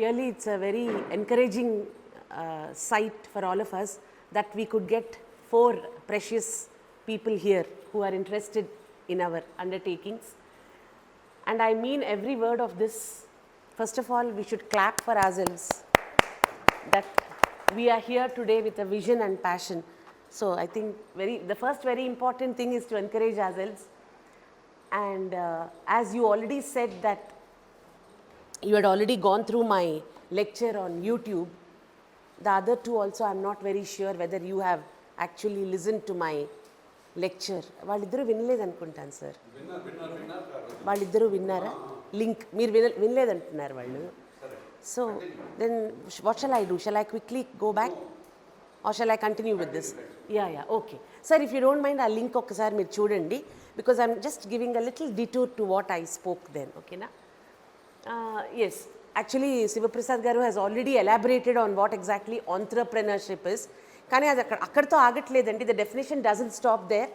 really it's a very encouraging sight for all of us that we could get 4 precious people here who are interested in our undertakings. And I mean every word of this. First of all, we should clap for ourselves that we are here today with a vision and passion. So I think the first very important thing is to encourage ourselves. And as you already said that you had already gone through my lecture on YouTube, the other 2 also I'm not very sure whether you have actually listened to my lecture. వాళ్ళిద్దరూ వినలేదు అనుకుంటాను సార్. వాళ్ళిద్దరూ విన్నారా? లింక్ మీరు వినలేదంటున్నారు వాళ్ళు. So then what shall I do? Shall I quickly go back or shall I continue with this? Yeah, okay. Sir, if you don't mind, ఆ లింక్ ఒక్కసారి మీరు చూడండి, because I'm just giving a little detour to what I spoke then, okay na? Yes, actually Sivaprasad garu has already elaborated on what exactly entrepreneurship is. కానీ అది అక్కడితో ఆగట్లేదండి. The definition doesn't stop there.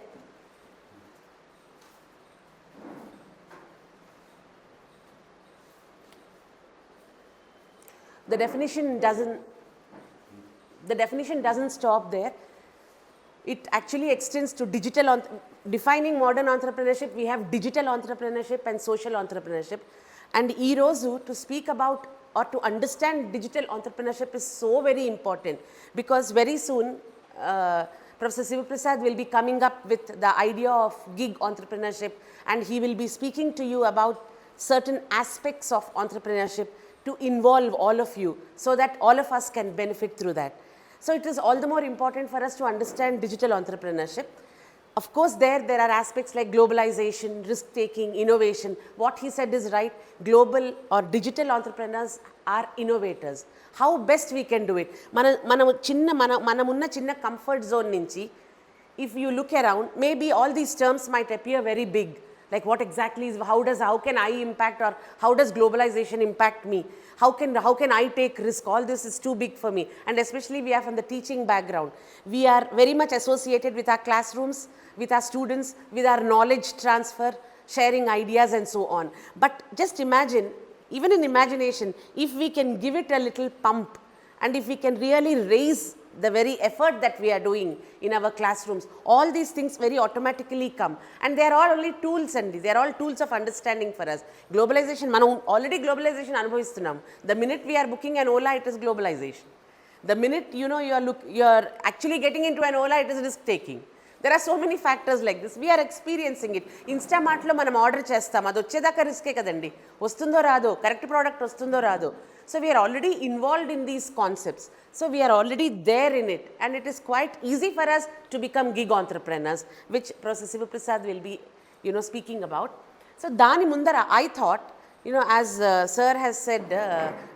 The definition doesn't stop there. It actually extends to digital, defining modern entrepreneurship. We have digital entrepreneurship and social entrepreneurship. And ee roju to speak about or to understand digital entrepreneurship is so very important, because very soon Professor Sivaprasad will be coming up with the idea of gig entrepreneurship, and he will be speaking to you about certain aspects of entrepreneurship to involve all of you so that all of us can benefit through that. So it is all the more important for us to understand digital entrepreneurship. Of course, there are aspects like globalization, risk-taking, innovation. What he said is right. Global or digital entrepreneurs are innovators. How best we can do it? Manamunna chinna comfort zone nunchi, if you look around, maybe all these terms might appear very big. Like what exactly is, how can I impact, or how does globalization impact me? How can I take risk? All this is too big for me. And especially we are from the teaching background. We are very much associated with our classrooms, with our students, with our knowledge transfer, sharing ideas and so on. But just imagine, even in imagination, if we can give it a little pump, and if we can really raise the very effort that we are doing in our classrooms, all these things very automatically come. And they are all only tools, and they are all tools of understanding for us. Globalization, manam already globalization anubhavistunnam. The minute we are booking an Ola, it is globalization. The minute you are actually getting into an Ola, it is risk taking. There are so many factors like this. We are experiencing it. Instamart lo manam order chestam, adu vachedaka risk e kadandi, vastundo raado, correct product vastundo raado. So we are already involved in these concepts. So we are already there in it, and it is quite easy for us to become gig entrepreneurs, which Professor Sivaprasad will be speaking about. So dani mundara I thought, as sir has said,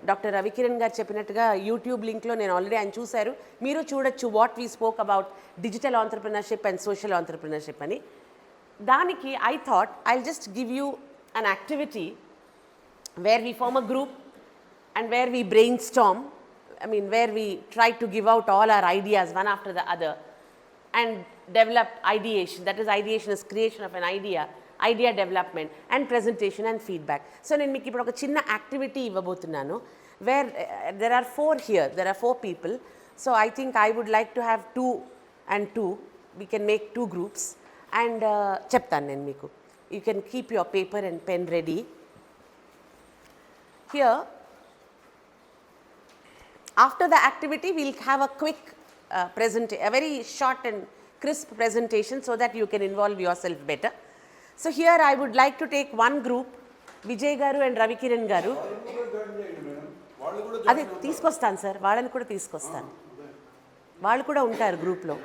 Dr. Ravikiran garu cheppinattuga YouTube link lo nenu already ఆయన చూశారు, మీరు చూడొచ్చు what we spoke about digital entrepreneurship and social entrepreneurship ani. దానికి I thought I'll just give you an activity where we form a group and where we brainstorm, where we try to give out all our ideas one after the other and develop ideation. That is, ideation is creation of an idea development and presentation and feedback. So nenu meeku ippudu oka chinna activity ivvabothunanu, where there are 4 here. There are 4 people. So I think I would like to have 2 and 2. We can make 2 groups, and cheptanu nenu meeku. You can keep your paper and pen ready. Here, after the activity, we will have a quick a very short and crisp presentation so that you can involve yourself better. So here I would like to take one group, Vijay garu and Ravikiran garu. Adi teeskostanu sir, vaalani kuda teeskostanu. Vaallu kuda untaru group lo.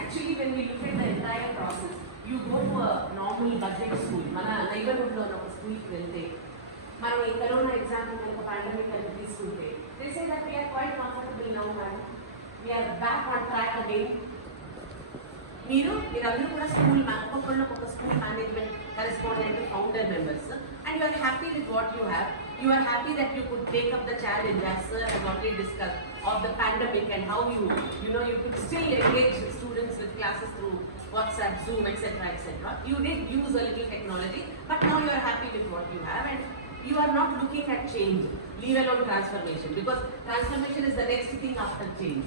Actually, when we look at the entire process, you go to a normal budget school. Mana neighborhood lo oka school ki velte, మనం ఈ corona exam కనుక పాండమిక్ కనుక తీసుకుంటే, they say that we are quite comfortable now, madam. We are back on track again. మీరందరూ కూడా స్కూల్ ఒక్కొక్క school management correspondent founder members, and you are happy with what you have. You are happy that you could take up the challenge, as sir has already discussed, of the pandemic and how you could still engage students with classes through WhatsApp, Zoom, etc., etc. You did use a little technology, but now you are happy with what you have and you are not looking at change, leave alone transformation, because transformation is the next thing after change.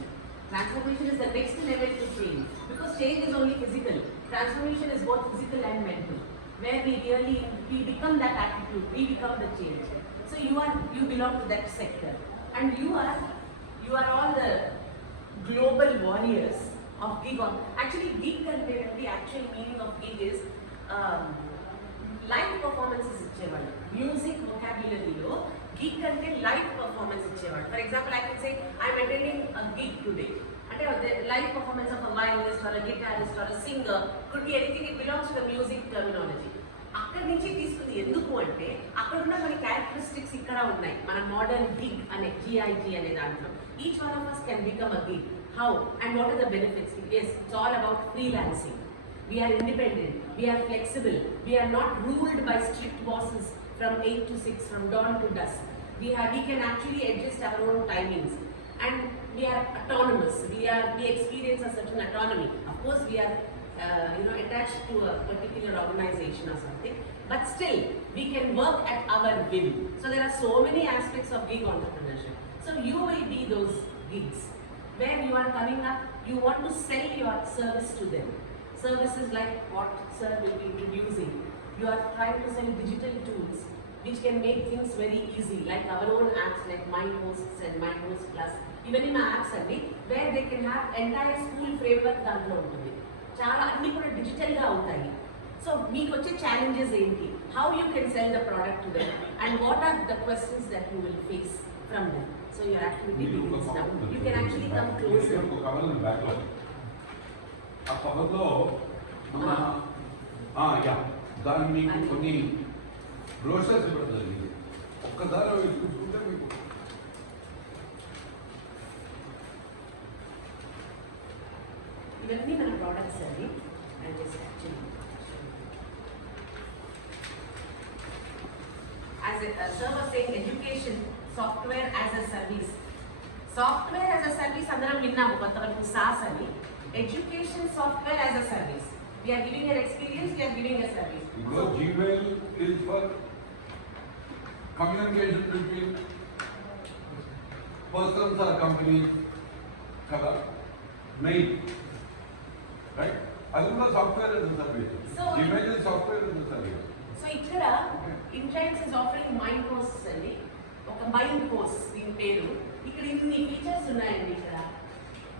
Transformation is the next level to change, because change is only physical. Transformation is both physical and mental, where we become that attitude, we become the change. So you belong to that sector, and you are all the global warriors of gig. Actually, gig content, the actual meaning of gig is live performances ఇచ్చేవాళ్ళు. మ్యూజిక్ vocabulary-లో gig అంటే live performance ఇచ్చేవాళ్ళు. For example, I can say I am attending a gig today. అంటే live performance of a violinist or a guitarist or a singer, could be anything, it belongs to the music terminology. అక్కడి నుంచి తీసుకుంది ఎందుకు అంటే అక్కడ ఉన్న మన క్యారెక్టరిస్టిక్స్ ఇక్కడ ఉన్నాయి. మన మోడర్న్ గిగ్ అనే GIG అనే దాంట్లో each one of us can become a gig. How and what are the benefits? Yes, it's all about freelancing. We are independent, we are flexible, we are not ruled by strict bosses from 8 to 6, from dawn to dusk. We can actually adjust our own timings, and we are autonomous. We experience a certain autonomy. Of course, we are attached to a particular organization or something, but still we can work at our whim. So there are so many aspects of gig entrepreneurship. So you will be those gigs where you are coming up, you want to sell your service to them. Services like what sir will be introducing. You are trying to sell digital tools which can make things very easy, like our own apps like MindHosts and MindHost Plus. Even in our apps where they can have entire school framework దాంట్లో ఉంటుంది. చాలా అన్ని కూడా డిజిటల్ గా అవుతాయి. సో మీకు వచ్చే challenges ఏంటి? How you can sell the product to them, and what are the questions that you will face from them? So your activity begins now. You can actually come closer. ఆ కవర్లో దాన్ని మీకు కొన్ని బ్రోషర్స్ ఇవ్వడం జరిగింది. ఒక్కసారి చూసుకుంటే మీకు ఇవన్నీ మన ప్రోడక్ట్స్ అండి. As a sir was saying, education, software as a service. Software as a service అందరం విన్నాము కొంతవరకు SaaS అని. Education software as a service. We are giving an experience, we are giving a service. Because Gmail is for communication between persons or companies. Kada mail, right? That is the software as a service. So Gmail is software as a service. So ఇక్కడ Indgiants is offering MindHosts అండి. ఒక MindHosts దీని పేరు. ఇక్కడ ఇన్ని ఫీచర్స్ ఉన్నాయండి. ఇక్కడ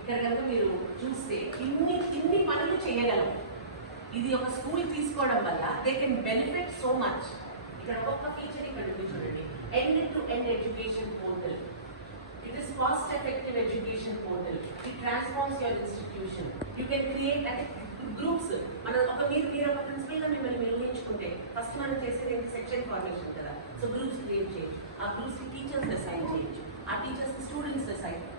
కనుక మీరు చూస్తే ఇన్ని పనులు చేయగలం. ఇది ఒక స్కూల్ తీసుకోవడం వల్ల they can benefit so much. ఇక్కడ ఒక్కొక్క ఫీచర్ ఇక్కడ చూడండి. End to end education portal. It is cost effective education portal. It transforms your institution. You can create అంటే గ్రూప్స్. మీరు ఒక ప్రిన్సిపల్గా మిమ్మల్ని నిర్ణయించుకుంటే ఫస్ట్ మనం చేసేది ఏంటి? సెక్షన్ ఫార్మేషన్ కదా. సో గ్రూప్స్ క్రియేట్ చేయొచ్చు. ఆ గ్రూప్స్కి టీచర్స్ అసైన్ చేయొచ్చు. ఆ టీచర్స్కి స్టూడెంట్స్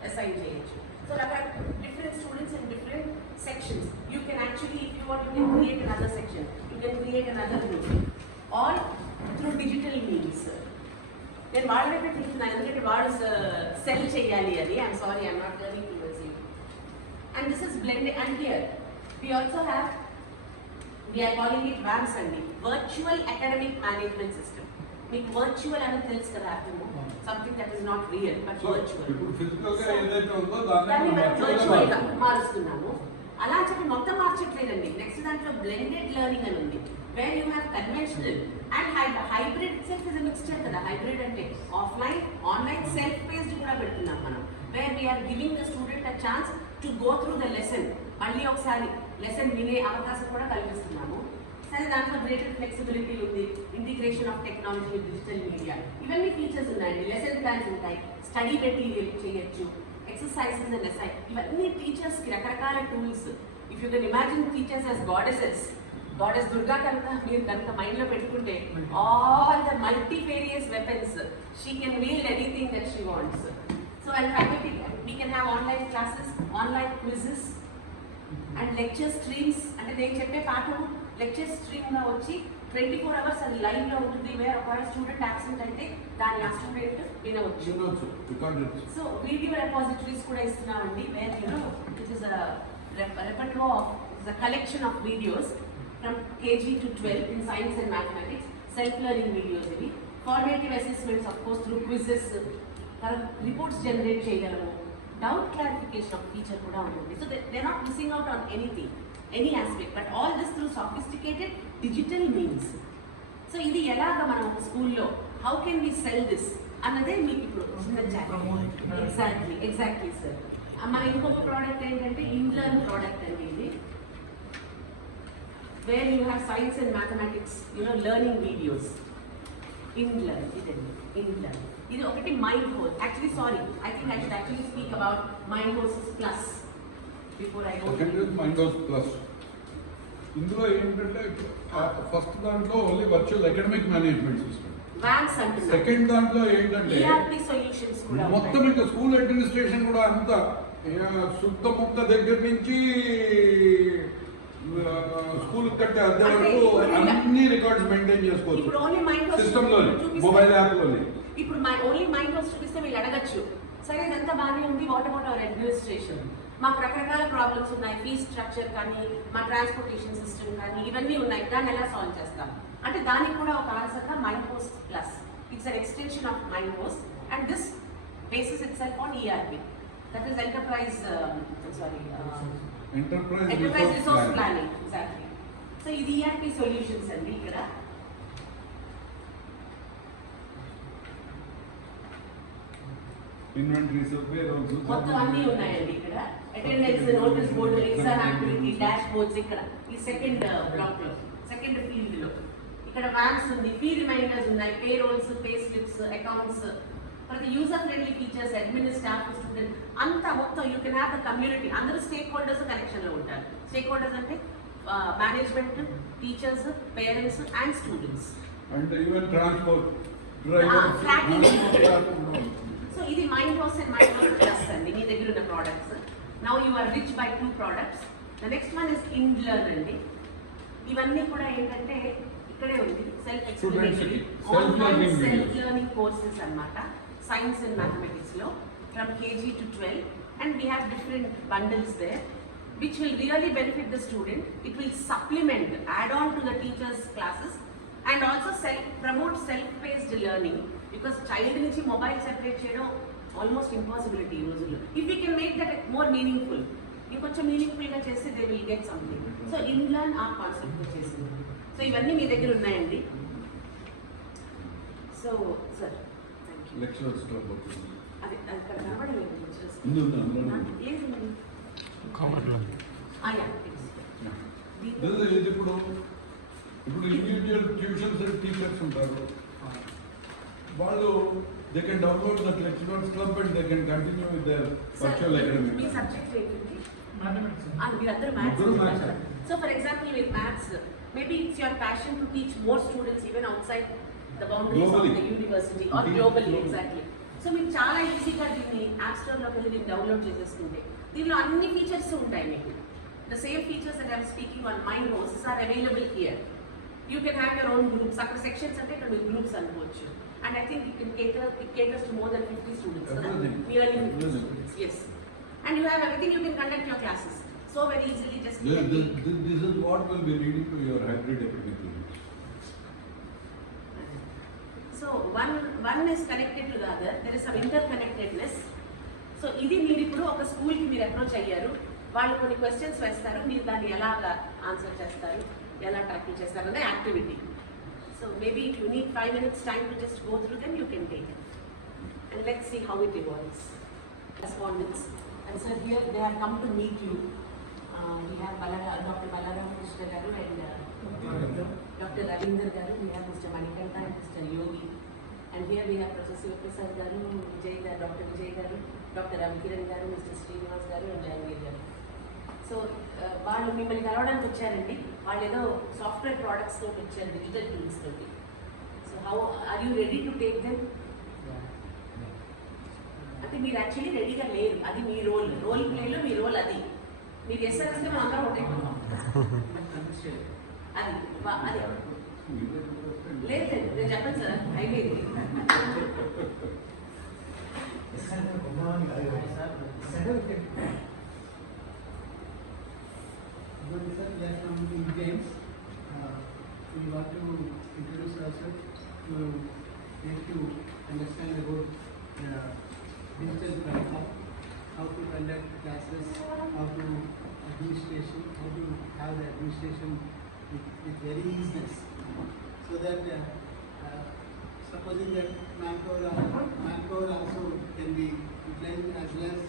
అసైన్ చేయొచ్చు. So there are different students in different sections. You can actually, if you want, you can create another section. You can create another group. All through digital means. Then what are we thinking? I look at what is sell cheyali adi. I'm sorry, I'm not turning towards you. And this is blended. And here we also have, we are calling it VAMS andi, Virtual Academic Management System. మీకు వర్చువల్ అనేది తెలుసు కదా, అర్థము something that is not real but virtual. ఇప్పుడు ఫిజికల్ గా ఏదైతే ఉందో దాన్ని మనం వర్చువల్ గా మారుస్తున్నాము. అలా చెప్పి మొత్తం మార్చట్లేదండి. నెక్స్ట్ దాంట్లో బ్లెండెడ్ లెర్నింగ్ అని ఉంది, where you have conventional and hybrid. Self is mixture కదా. హైబ్రిడ్ అంటే ఆఫ్లైన్ ఆన్లైన్ సెల్ఫ్ బేస్డ్ కూడా పెడుతున్నాం మనం, where we're giving the student a chance to go through the lesson. మళ్ళీ ఒకసారి లెసన్ వినే అవకాశం కూడా కల్పిస్తున్నాము. సరే, దాంట్లో గ్రేటర్ ఫ్లెక్సిబిలిటీ ఉంది, integration of technology with digital media, ఇవన్నీ ఫీచర్స్ ఉన్నాయండి. లెసన్ ప్లాన్స్ ఉంటాయి, స్టడీ మెటీరియల్ చేయొచ్చు, ఎక్సర్సైజెస్ అండ్ అసైన్, ఇవన్నీ టీచర్స్కి రకరకాల tools. If you can imagine teachers as goddesses, goddess Durga కనుక మీరు కనుక మైండ్లో పెట్టుకుంటే all the multivarious weapons, she can wield anything that she wants. So and faculty, we can have online classes, online quizzes and lecture streams. అంటే నేను చెప్పే పాఠం లెక్చర్ స్ట్రీమ్గా వచ్చి 24 hours అది లైవ్లో ఉంటుంది. వేరే ఒకవేళ స్టూడెంట్ యాబ్సెంట్ అయితే దాన్ని ఆ స్టూడెంట్ వినవచ్చు. సో వీడియో రెపాజిటరీస్ కూడా ఇస్తున్నామండి, where it is repertory of is a collection of videos from KG to 12 in science and mathematics, self-learning videos ivi, formative assessments of course through quizzes, reports generate cheyagalamu, doubt clarification of teacher kuda undi. So they are not missing out on anything, any aspect, but all this through sophisticated digital means. So ఇది ఎలాగా మనం ఒక స్కూల్లో how can we sell this అన్నదే మీకు ఇప్పుడు exactly sir. మన ఇంకొక ప్రోడక్ట్ ఏంటంటే ఇన్లర్న్ ప్రోడక్ట్ అండి ఇది, where you have science and mathematics learning videos. InLearn ఇదండి, ఇన్లర్న్ ఇది ఒకటి. Mind Hose, actually sorry, I think I should actually speak about Mind Hose plus before I go. Mind Hose plus ఇందులో ఏంటంటే first దాంట్లో only virtual academic management system, second దాంట్లో ఏంటంటే మొత్తం ఇంకా స్కూల్ అడ్మినిస్ట్రేషన్ కూడా అంతా శుద్ధ ముక్త దగ్గర నుంచి స్కూల్ కట్టే అద్దె వరకు అన్ని రికార్డ్స్ మెయింటైన్ చేసుకోవచ్చు సిస్టమ్ లోనే, మొబైల్ యాప్ లోనే. ఇప్పుడు ఓన్లీ మైండ్ హోస్ చూపిస్తే వీళ్ళు అడగచ్చు, సరే ఇదంతా బాగానే ఉంది, వాట్ అబౌట్ అవర్ అడ్మినిస్ట్రేషన్, మాకు రకరకాల ప్రాబ్లమ్స్ ఉన్నాయి, ఫీ స్ట్రక్చర్ కానీ మా ట్రాన్స్పోర్టేషన్ సిస్టమ్ కానీ ఇవన్నీ ఉన్నాయి, దాన్ని ఎలా సాల్వ్ చేస్తాం అంటే దానికి కూడా ఒక ఆన్సర్గా Mind Hose plus. It's an extension of Mind Hose and this basis itself on ERP, that is enterprise resource planning. Exactly. So ఇది ఈఆర్పి సొల్యూషన్స్ అండి. ఇక్కడ మొత్తం అన్ని ఉన్నాయండి. ఇక్కడ attendance, notice board, exam activity, dashboards ఇక్కడ ఈ second block లో, సెకండ్ ఫీల్డ్ లో. ఇక్కడ మ్యాప్స్ ఉంది, ఫీ రిమైండర్స్ ఉన్నాయి, payrolls, payslips, accounts, ప్రతి user friendly features, admin, staff, student అంతా మొత్తం. You can have the community, అందరూ స్టేక్ హోల్డర్స్ కనెక్షన్ లో ఉంటారు. స్టేక్ హోల్డర్స్ అంటే management, teachers, parents and students and even transport so ఇది Mind Hose and Mind Hose plus అండి మీ దగ్గర ఉన్న products. Now you are rich by 2 products. The next one is InLearn అండి. ఇవన్నీ కూడా ఏంటంటే ఇక్కడే ఉంది, self explanatory online self learning courses అన్నమాట, సైన్స్ అండ్ మ్యాథమెటిక్స్ లో from KG to 12 and we have different bundles there which will really benefit the student. It will supplement, add on to the teachers' classes and also promote self-paced learning because child నుంచి mobile separate చేయడం almost impossibility ఈ రోజుల్లో. If we can make that more meaningful, ఇంకొంచెం మీనింగ్ఫుల్గా చేస్తే they will get something. So InLearn ఆ కాన్సెప్ట్తో చేసింది. సో ఇవన్నీ మీ దగ్గర ఉన్నాయండి. సో సార్ లెక్చరర్స్ అది అక్కడ కనబడలేదు లెక్చరర్స్ లేదండి. ఇప్పుడు ఇండివిజువల్ ట్యూషన్స్ అండ్ టీచర్స్ ఉంటారు, వాళ్ళు they can download that lecturers club and they can continue with their virtual academy. మీ సబ్జెక్ట్ ఏంటండి? మీరందరూ maths. So for example with maths maybe it's your passion to teach more students even outside the boundaries globally of the university or globally. Exactly. So మీకు చాలా ఈజీగా దీన్ని యాప్ స్టోర్లోకి వెళ్ళి దీన్ని డౌన్లోడ్ చేసేసుకుంటే దీనిలో అన్ని ఫీచర్స్ ఉంటాయి మీకు. The same features that I'm speaking on Mind Hosts are available here. You can have your own groups. After sections అంటే ఇక్కడ మీరు groups అనుకోవచ్చు. And I think it caters to more than 50 students. Nearly 50 students. Yes. And you have everything. You can conduct your classes so very easily. Just this is what will be leading to your hybrid academic units. So one is connected to the other. There is some interconnectedness. So ఇది మీరు ఇప్పుడు ఒక స్కూల్కి మీరు అప్రోచ్ అయ్యారు, వాళ్ళు కొన్ని క్వశ్చన్స్ వేస్తారు, మీరు దాన్ని ఎలాగా ఆన్సర్ చేస్తారు, ఎలా ట్యాకిల్ చేస్తారు అనే activity. So maybe you need 5 minutes time to just go through them, you can take it. And let's see how it evolves. Respondents. And so here they have come to meet you. We have Dr. Balaram Krishna Garu and Dr. Ravindra Garu. We have Mr. Manikanta and Mr. Yogi. And here we have Professor Prasad Garu, Vijay Garu, Dr. Vijay Garu, Dr. Ramkiran Garu, Mr. Srinivas Garu and Janvi Garu. So వాళ్ళు మిమ్మల్ని కలవడానికి వచ్చారండి. వాళ్ళు ఏదో software products తోటి వచ్చారు, digital tools తోటి. So how are you ready to take them? అంటే మీరు యాక్చువల్లీ రెడీగా లేరు, అది మీ రోల్ ప్లేలో మీ రోల్ అది. మీరు ఎస్ఆర్ ఇస్తే మనం అందరం ఒకటే అది లేదు నేను చెప్పండి సార్ అయిపోయింది. sir. We are from Indgiants. We want to introduce ourselves to make you understand about digital platform, how to conduct classes, how to administration, how to have the administration with very easiness, so that supposing that manpower also can be utilized as well as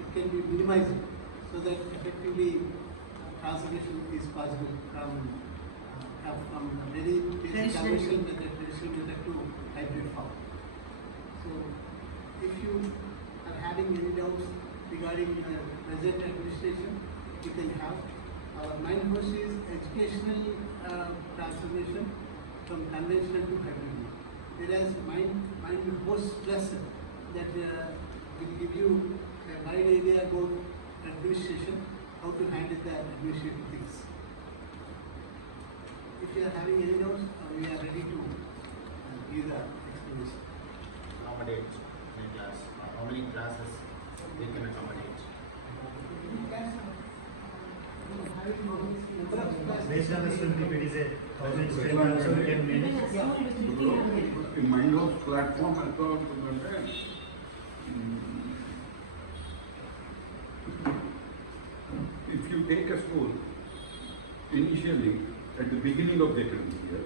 it can be minimized, so that effectively transformation is possible from very basic traditional method to hybrid form. So, if you are having any doubts regarding the present administration, you can have. Our main host is educational transformation from conventional to hybrid. Whereas mind host plus that will give you a wide idea about administration, how to handle the administrative things. If you are having any doubts, we are ready to give the explanation. Accommodate in class. How many classes they can accommodate? Based on the student, if it is a 1,000 students, also we can manage. In Mindhouse platform, I thought if you take a school, initially, at the beginning of the academic year,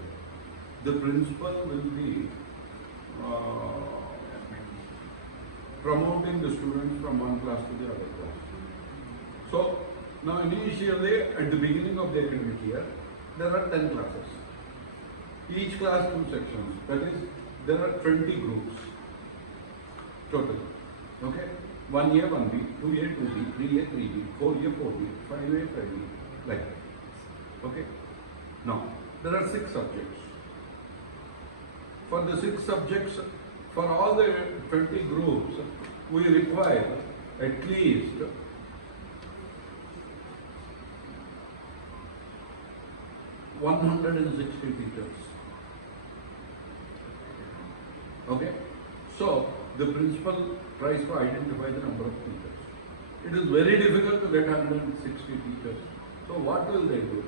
the principal will be promoting the students from one class to the other class. So, now initially, at the beginning of the academic year, there are 10 classes. Each class 2 sections. That is, there are 20 groups total. Okay? 1A, 1B, 2A, 2B, 3A, 3B, 4A, 4B, 5A, 5B, like that. Okay? Now, there are 6 subjects. For the 6 subjects, for all the 20 groups, we require at least 160 teachers. Okay? So, the principal tries to identify the number of teachers. It is very difficult to get 160 teachers. So, what will they do?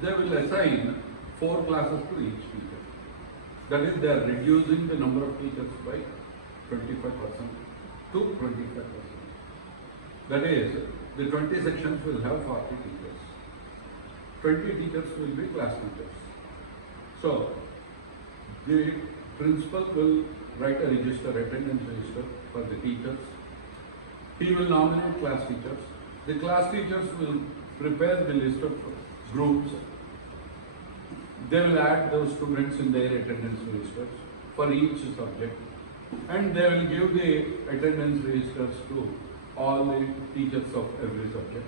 They will assign 4 classes to each teacher. That is, they are reducing the number of teachers by 25% to 25%. That is, the 20 sections will have 40 teachers. 20 teachers will be class teachers. So, the principal will write a register, attendance register for the teachers. He will nominate class teachers. The class teachers will prepare the list of groups. They will add those students in their attendance registers for each subject, and they will give the attendance registers to all the teachers of every subject.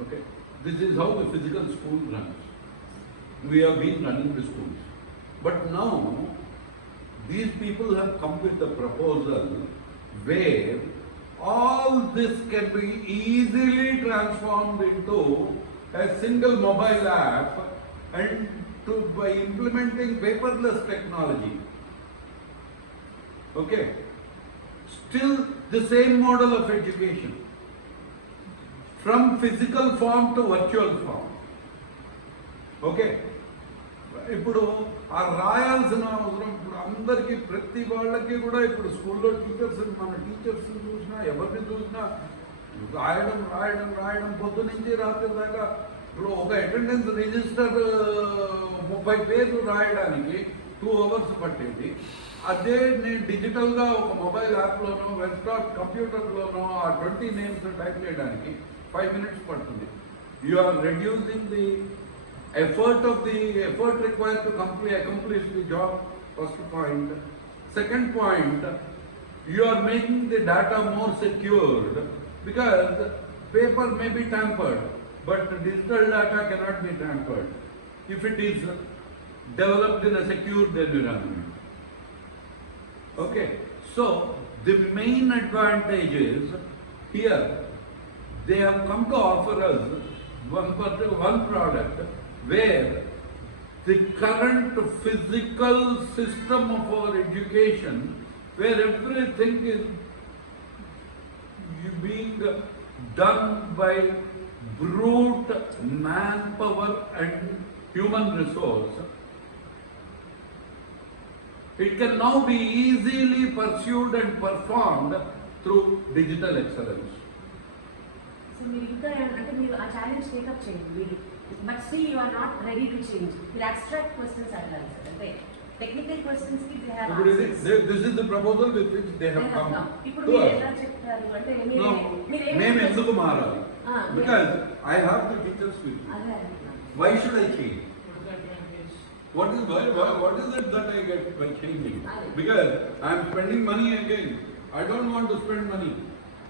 Okay? This is how the physical school runs. We have been running the schools. But now, these people have come with a proposal where all this can be easily transformed into a single mobile app, and by implementing paperless technology. Okay? Still the same model of education. From physical form to virtual form. Okay? ఇప్పుడు ఆ రాయాల్సిన అవసరం ఇప్పుడు అందరికీ ప్రతి వాళ్ళకి కూడా ఇప్పుడు స్కూల్లో టీచర్స్ మన టీచర్స్ని చూసినా ఎవరిని చూసినా రాయడం రాయడం రాయడం పొద్దు నుంచి రాత్రి దాకా ఇప్పుడు ఒక అటెండెన్స్ రిజిస్టర్ 30 పేర్లు రాయడానికి 2 hours పట్టేది. అదే నేను డిజిటల్గా ఒక మొబైల్ యాప్లోనో డెస్క్టాప్ కంప్యూటర్లోనో ఆ 20 names టైప్ చేయడానికి 5 minutes పడుతుంది. You are reducing the effort required to accomplish the job, first point. Second point, you are making the data more secured, because paper may be tampered, but digital data cannot be tampered if it is developed in a secured environment. Okay, so the main advantage is here they have come to offer us one product where the current physical system of our education, where everything is being done by brute manpower and human resource, it can now be easily pursued and performed through digital excellence. So మీరు ఆ challenge take up చేయండి, but still you are not ready to change. మీరు abstract questions అడగాలి sir, అంటే technical questions కి they have answers. This is the proposal with which they have come. ఇప్పుడు మీరు ఎలా చెప్తారు అంటే మేము ఎందుకు మారాలి? Because I have the teachers with me. Why should I change? What is it that I get by changing? Because I am spending money again. I don't want to spend money.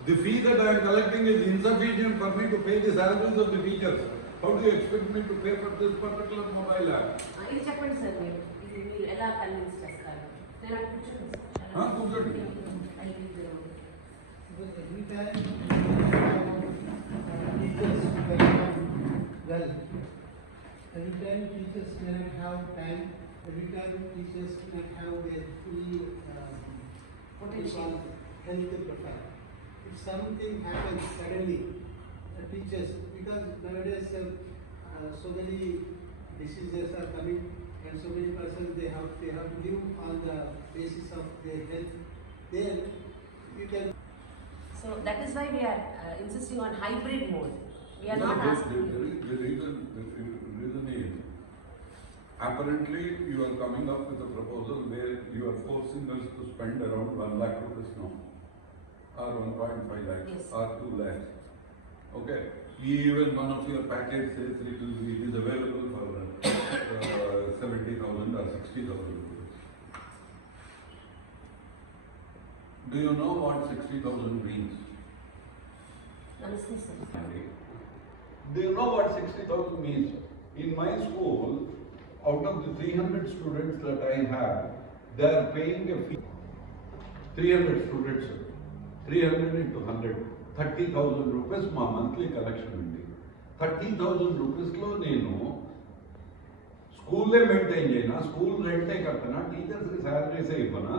The fee that I am collecting is insufficient for me to pay the salaries of the teachers. How do you expect me to pay for this particular mobile app? ఇది చెప్పండి సార్, మీరు ఎలా కన్విన్స్ చేస్తారు? నేను కూర్చోండి. Every time teachers well, every time teachers cannot have time, every time teachers cannot have their full Potential. health profile. If something happens suddenly, teachers, because nowadays so many diseases are coming and so many persons they have to live on the basis of their health. Then you can. So that is why we are insisting on hybrid mode. We are not asking. The reason is, apparently you are coming up with a proposal where you are forcing us to spend around 1 lakh rupees now, or 1.5 lakhs, Yes. or 2 lakhs. Okay, even one of your package says it is available for 70,000 or 60,000 rupees. Do you know what 60,000 means? Namaste, sir. Do you know what 60,000 means? In my school, out of the 300 students that I have, they are paying a fee. 300 students, 300 into 100, 30,000 rupees my monthly collection undi. 30,000 rupees lo nenu school le maintain cheyna, school rent e kattana, teachers ki salaries e ivvana,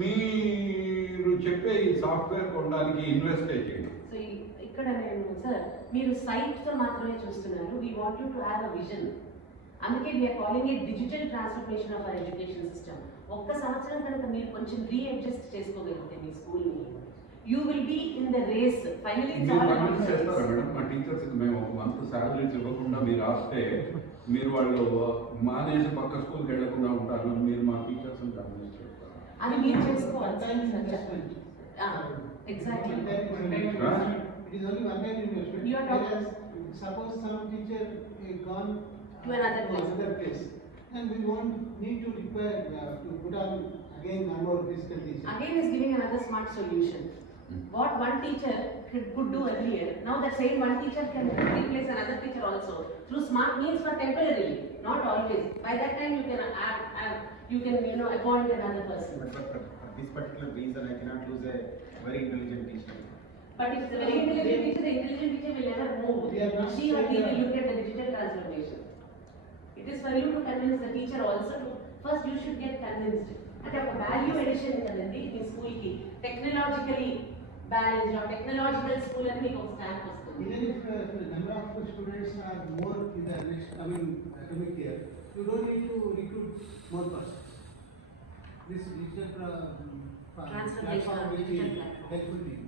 మీరు చెప్పే ఈ సాఫ్ట్వేర్ కొనడానికి ఇన్వెస్ట్ చేయండి. సో ఇక్కడ నేను సార్, మీరు సైట్ తో మాత్రమే చూస్తున్నారు. We want you to have a vision. అందుకే we are calling it digital transformation of our education system. ఒక్క సంవత్సరం కనుక మీరు కొంచెం రీఅడ్జస్ట్ చేసుకోగలిగితే మీ స్కూల్ని, you will be in the race. Finally చేస్తారా మేడం? మా టీచర్స్ మేము ఒక మంత్ సాలరీస్ ఇవ్వకుండా మీరు రాస్తే మీరు వాళ్ళు మానేసి పక్క స్కూల్కి వెళ్ళకుండా ఉంటారు. మీరు మా టీచర్స్ కన్విన్స్ చేస్తారు. అది మీరు చేసుకోవాలి. Exactly. It is only one time investment. You are talking. Suppose some teacher gone To another place, and we won't need to require to put on again one more physical teacher. Again is giving another smart solution. What one teacher could do earlier, now that same one teacher can replace another teacher also through smart means, for temporarily, not always. By that time you can appoint another person. But for this particular reason, I cannot lose a very intelligent teacher. But if the very intelligent teacher, the intelligent teacher will never move. We are not She or he saying will that. look at the digital transformation. It is for you to convince the teacher also. First you should get convinced. అంటే ఒక value addition కదండి మీ స్కూల్కి. Technologically balance or technological school అని మీకు ఒక స్టాంప్ వస్తుంది. Even if the number of students are more in the next coming academic year, you don't need to recruit more persons. This digital Transformation platform of will be digital platform. helpful to you.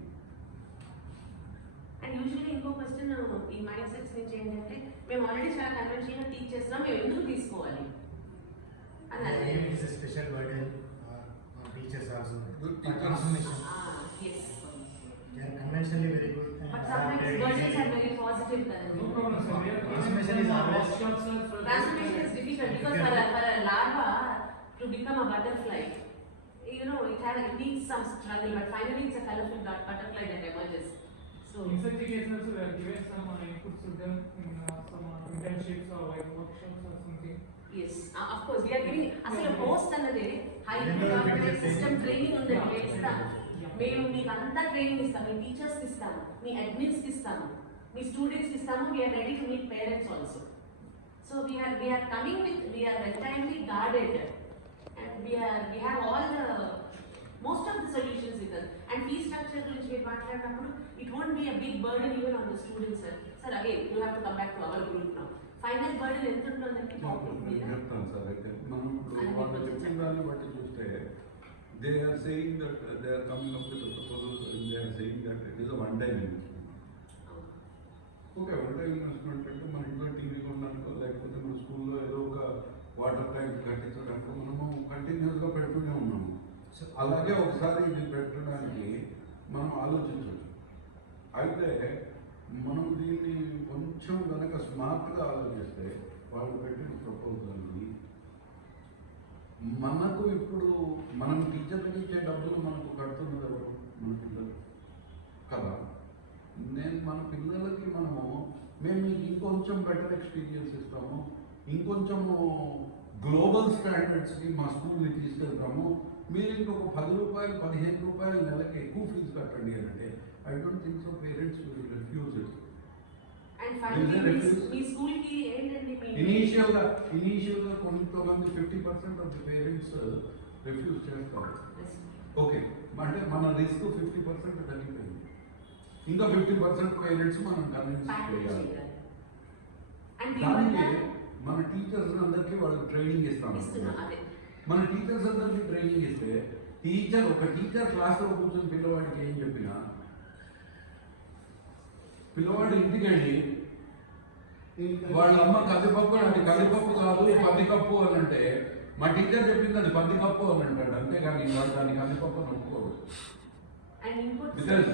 And usually ఇంకో క్వశ్చన్ ఈ mind sets నుంచి ఏంటంటే, మేము ఆల్రెడీ చాలా కన్వెన్షన్గా టీచ్ చేస్తున్నాం, మేము ఎందుకు తీసుకోవాలి అని అదే. It's a special burden on teachers also. Good For teachers. transformation. Yes. They are conventionally very good. But sometimes burdens are very positive కదండి. No problem, sir. Transformation is always. Transformation is difficult because for a larva to become a butterfly, it needs some struggle, but finally it's a colorful butterfly that emerges. So in such cases, we are given some inputs to them in some internships or like workshops or something. yes, of course we are giving అసలు పోస్ట్ అన్నదే hybrid operating system training ఉంది వేస్తాము. మేము మీకు అంతా ట్రైనింగ్ ఇస్తాము, మీ టీచర్స్కి ఇస్తాము, మీ అడ్మిన్స్కి ఇస్తాము, మీ స్టూడెంట్స్కి ఇస్తాము. We're ready to meet parents also. So we're coming with, we're entirely guarded and we have all the most of the solutions with us. And fee structure గురించి మీరు మాట్లాడినప్పుడు it won't be a big burden even on the students, sir. Sir, again, you have to come back to our group now. Final burden ఎంత ఉంటుందంటే టాపిక్ మీద చెప్తాను సార్. అయితే మనం ఇప్పుడు వాళ్ళు చెప్పిన దాన్ని బట్టి చూస్తే they are saying that they are coming up with a proposal and they are saying that it is a one time investment. Okay, one time investment అంటే మన ఇంట్లో టీవీ కొనడానికో లేకపోతే మన స్కూల్లో ఏదో ఒక వాటర్ ట్యాంక్ కట్టించడానికి మనము కంటిన్యూస్గా పెడుతూనే ఉన్నాము. అలాగే ఒకసారి ఇది పెట్టడానికి మనం ఆలోచించవచ్చు. అయితే మనం దీన్ని కొంచెం కనుక స్మార్ట్గా ఆలోచిస్తే వాళ్ళు పెట్టిన ప్రపోజల్ని మనకు ఇప్పుడు మనం టీచర్కి ఇచ్చే డబ్బులు మనకు కడుతున్నది ఎవరు? మన పిల్లలు కదా. మన పిల్లలకి మేము మీకు ఇంకొంచెం బెటర్ ఎక్స్పీరియన్స్ ఇస్తాము, ఇంకొంచెము గ్లోబల్ స్టాండర్డ్స్కి మా స్కూల్ని తీసుకెళ్తాము, మీరు ఇంకొక 10 రూపాయలు 15 రూపాయలు నెలకి ఎక్కువ ఫీజు కట్టండి అంటే I don't think so parents will refuse it. ఇనీషియల్గా కొంతమంది 50% ఆఫ్ ది పేరెంట్స్ రిఫ్యూజ్ చేస్తారు. ఓకే, అంటే మన రిస్క్ 50% తగ్గిపోయింది. ఇంకా 50% పేరెంట్స్ మనం కన్విన్స్ చేయాలి. దానికి మన టీచర్స్ అందరికీ వాళ్ళకి ట్రైనింగ్ ఇస్తాం. మన టీచర్స్ అందరికీ ట్రైనింగ్ ఇస్తే ఒక టీచర్ క్లాస్లో కూర్చొని పిల్లవాడికి ఏం చెప్పినా పిల్లవాడు ఇంటికి వెళ్ళి వాళ్ళ అమ్మ కందిపప్పు అంటే కందిపప్పు కాదు పద్దికప్పు అని అంటే మా టీచర్ చెప్పింది అది పద్దికప్పు అని అంటాడు. అంతేగాని వాళ్ళు దాన్ని కందిపప్పు అని ఒప్పుకోడు.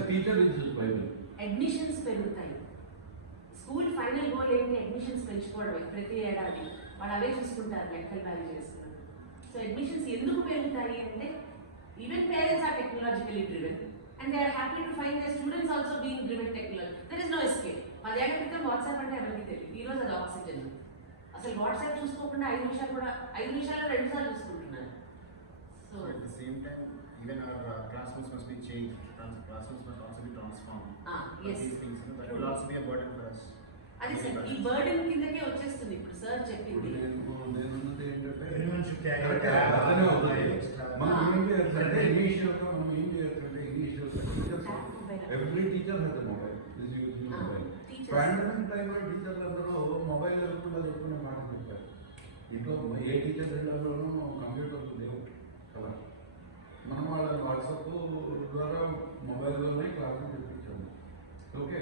Teacher is Bible. అడ్మిషన్స్ పెరుగుతాయి. స్కూల్ ఫైనల్ గోల్ ఏంటి? అడ్మిషన్స్ పెంచుకోవడమే. ప్రతి ఏడాది వాళ్ళు అవే చూసుకుంటారు, లెక్కలు బ్యాలెన్స్ చేసుకుంటారు. సో అడ్మిషన్స్ ఎందుకు పెరుగుతాయి అంటే even parents are technologically driven and they are happy to find their students also being driven technology. There is no escape. 10 ఏళ్ల క్రితం వాట్సాప్ అంటే ఎవరికి తెలియదు. ఈ రోజు అది ఆక్సిజన్. అసలు వాట్సాప్ చూసుకోకుండా 5 నిమిషాలు కూడా 5 నిమిషాలు 2 సార్లు చూసుకుంటున్నారు. So at the same time even our classrooms must be changed. Classrooms must also be transformed. Yes. These things, that will also be a burden for us. అది సార్ ఈ బర్డెన్ కిందకే వచ్చేస్తుంది. ఇప్పుడు సార్ చెప్పింది నేనున్నది ఏంటంటే Everyone should carry a అట్లనే అవుతుంది. మనం ఏం చేయాలంటే ఇనీషియల్గా every teacher has a mobile, is using mobile. Pandemic టైంలో టీచర్లు అందరూ మొబైల్ లేకుండా చెప్పుకునే మాట చెప్పారు. ఇంట్లో ఏ టీచర్ రెండలోనూ కంప్యూటర్లు లేవు కదా. మనం వాళ్ళ వాట్సాప్ ద్వారా మొబైల్లోనే క్లాసులు చెప్పించాము. ఓకే,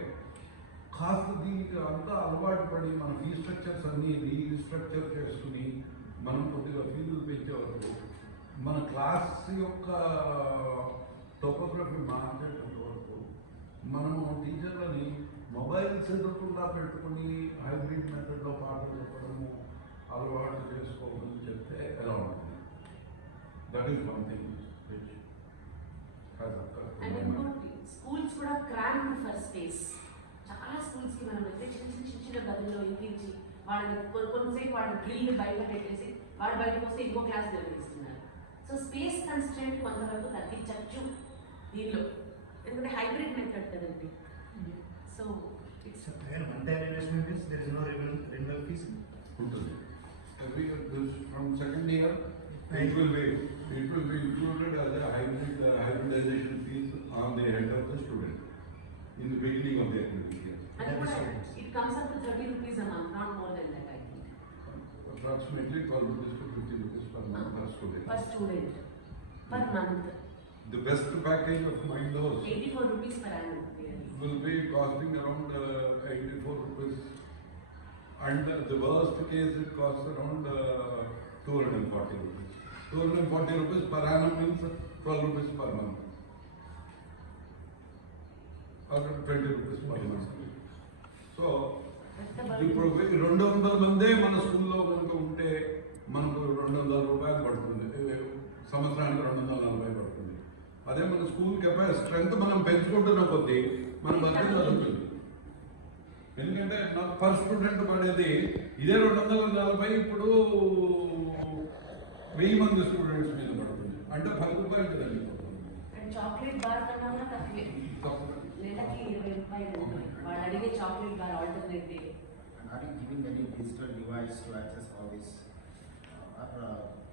కాస్త దీనికి అంతా అలవాటు పడి మన ఫీ స్ట్రక్చర్స్ అన్నీ రీస్ట్రక్చర్ చేసుకుని మనం కొద్దిగా ఫీజులు పెంచే వరకు మన క్లాస్ యొక్క టోపోగ్రఫీ మార్చేటంత వరకు మనము టీచర్లని మొబైల్స్ ఎదుర్కొండా పెట్టుకుని హైబ్రిడ్ మెథడ్లో పాటలు చెప్పడము అలవాటు చేసుకోవాలని చెప్తే ఎలా ఉంటుంది? That is one thing which has occurred. Schools కూడా క్రాంప్ ఫర్ స్పేస్. చాలా స్కూల్స్కి మనం వెళ్తే చిన్న గదుల్లో ఇంకించి వాళ్ళని కొంతసేపు వాళ్ళ డ్రిల్ బయట పెట్టేసి వాడు బయటకు వస్తే ఇంకో క్లాస్ నిర్వహిస్తున్నారు. సో స్పేస్ కన్స్ట్రెంట్ కొంతవరకు తగ్గించవచ్చు దీనిలో, ఎందుకంటే హైబ్రిడ్ మెథడ్ కదండి. So it's one time investment is there is no renewal fees. ఉంటుంది. Every year from second year it will be included as a hybridization fees on the head of the student in the beginning of the academic year. It comes up to 30 rupees a month, not more than that, I think. Approximately 12 rupees to 50 rupees per month per student. Per student, per month. The best package of mine those 84 rupees per annum. will be costing around 84 rupees, and the worst case it costs around 240 rupees. 240 rupees per annum means 12 rupees per month, or 20 rupees per month. So ఇప్పుడు 200 మందే మన స్కూల్లో కనుక ఉంటే మనకు 200 రూపాయలు పడుతుంది, సంవత్సరానికి 240 పడుతుంది. అదే మన స్కూల్ కెపాసిటీ స్ట్రెంత్ మనం పెంచుకుంటున్న కొద్దీ మన బడ్జెట్ జరుగుతుంది. ఎందుకంటే నాకు పర్ స్టూడెంట్ పడేది ఇదే 240, ఇప్పుడు 1000 మంది స్టూడెంట్స్ మీద పడుతుంది, అంటే 10 రూపాయలు తగ్గిపోతుంది. చాక్లెట్ బార్ కన్నా కూడా తక్కువే, నెలకి 20 రూపాయలు వాళ్ళు అడిగే chocolate bar alternative. And are you giving any digital device to access all this?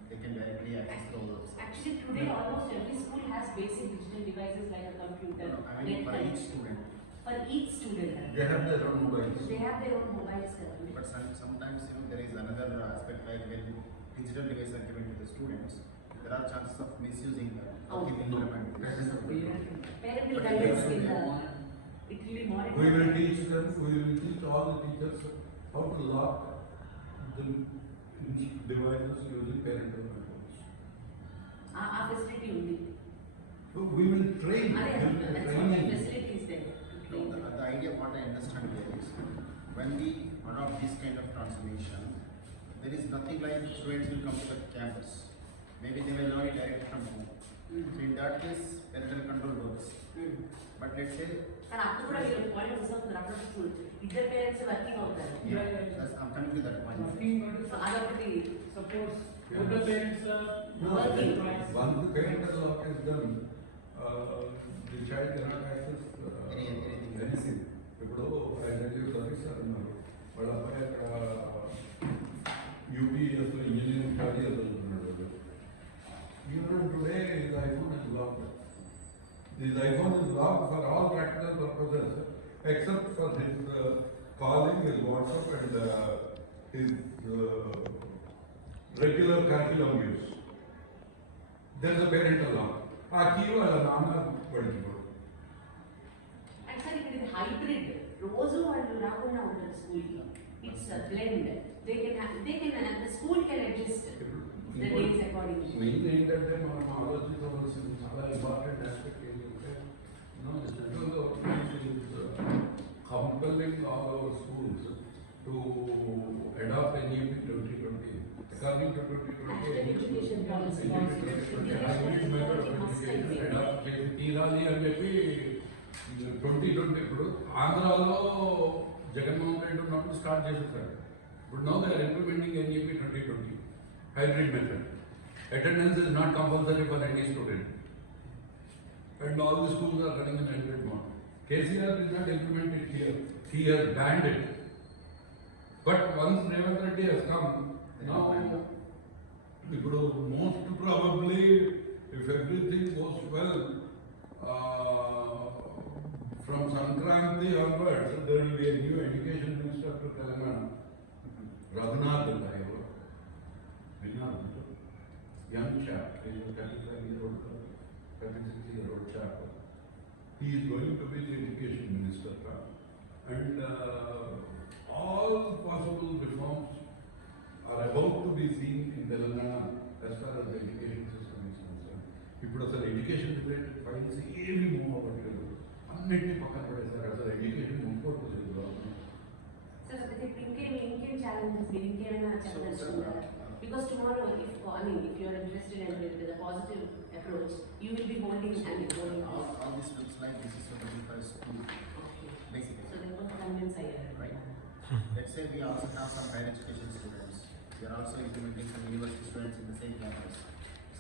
they can directly access those. Actually, today almost every school has basic digital devices like a computer. I mean, for each student. For each student. They have their own mobiles. They have their own mobiles. But sometimes there is another aspect like when digital devices are given to the students, there are chances of misusing them. How can we implement this? Parental guidance in the, it will be more. We will teach them, we will teach all the teachers how to lock the devices using parental controls. Our facility only. So we will train. That's what the facility is there. No, the idea what I understand here is when we adopt this kind of transformation, there is nothing like students will come to the campus. Maybe they will learn it directly from home. So in that case, parental control works. But let's say, And after that, you will point yourself to the after school. Either parents are working out there. I'm coming to that point. Working, but So other party. suppose both the parents are Working. Once the parental lock is done, the child cannot access anything. ఇప్పుడు identity service అన్నారు వాళ్ళ అబ్బాయి అక్కడ యూపీఎస్లో engineering study చదువుతున్నాడు. Even today his iPhone is locked. His iPhone is locked for all practical purposes except for his calling, his WhatsApp and his regular curriculum use. There is a parental lock. ఆ కీ వాళ్ళ నాన్న పడుతున్నాడు. Actually, it is hybrid. రోజు వాళ్ళు రాకుండా ఉంటారు స్కూల్కి. It's a blend. They can the school can adjust the days accordingly. Main ఏంటంటే మనం ఆలోచించవలసిన చాలా ఇంపార్టెంట్ ఆస్పెక్ట్ ఏంటంటే central government compelling all our schools to adopt NEP 2020. According to 2020 Education policy. Hybrid method of education adopt చేసి తీరాలి అని చెప్పి 2020 ఇప్పుడు ఆంధ్రాలో జగన్మోహన్ రెడ్డి ఉన్నప్పుడు స్టార్ట్ చేసేసారు. ఇప్పుడు now they are implementing NEP 2020 hybrid method. Attendance is not compulsory for any student. And all the schools are running in hybrid mode. KCR did not implement it here. He has banned it. But once Revanth Reddy has come, now, most probably, if everything goes well, from Sankranti onwards, there will be a new education minister to Telangana. Raghunath Dayo. Young chap, he's a 35-year-old, 36-year-old chap. He is going to be the education minister. And all possible reforms are about to be seen in Telangana as far as the education system is concerned. ఇప్పుడు అసలు education related files ఏమీ మూవ్ అవ్వట్లేదు. అన్నింటినీ పక్కన పడేస్తారు. అసలు education important Sir, ఇంకేం challenges ఇంకేమైనా చెప్పదలుచుకున్నారా? Because tomorrow, if you are interested in with a positive approach, you will be holding and holding. All this looks like this is suitable for a school, basically. So they were convinced Right. Let's say we also have some higher education students. We are also implementing some university students in the same campus.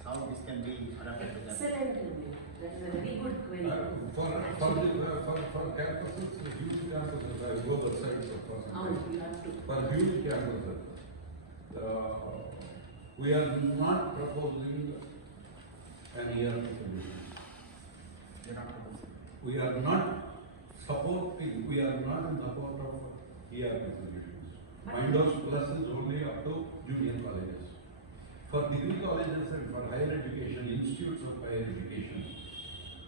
How this can be adapted to them? Excellent. That is a very good query. For campuses, huge campuses, I go the sides of You have to. for huge campuses, we are not proposing an ERP solution. You're not proposing. We are not supporting, we are not in support of ERP solutions. Windows Plus is only up to junior colleges. For degree colleges and for higher education, institutes of higher education,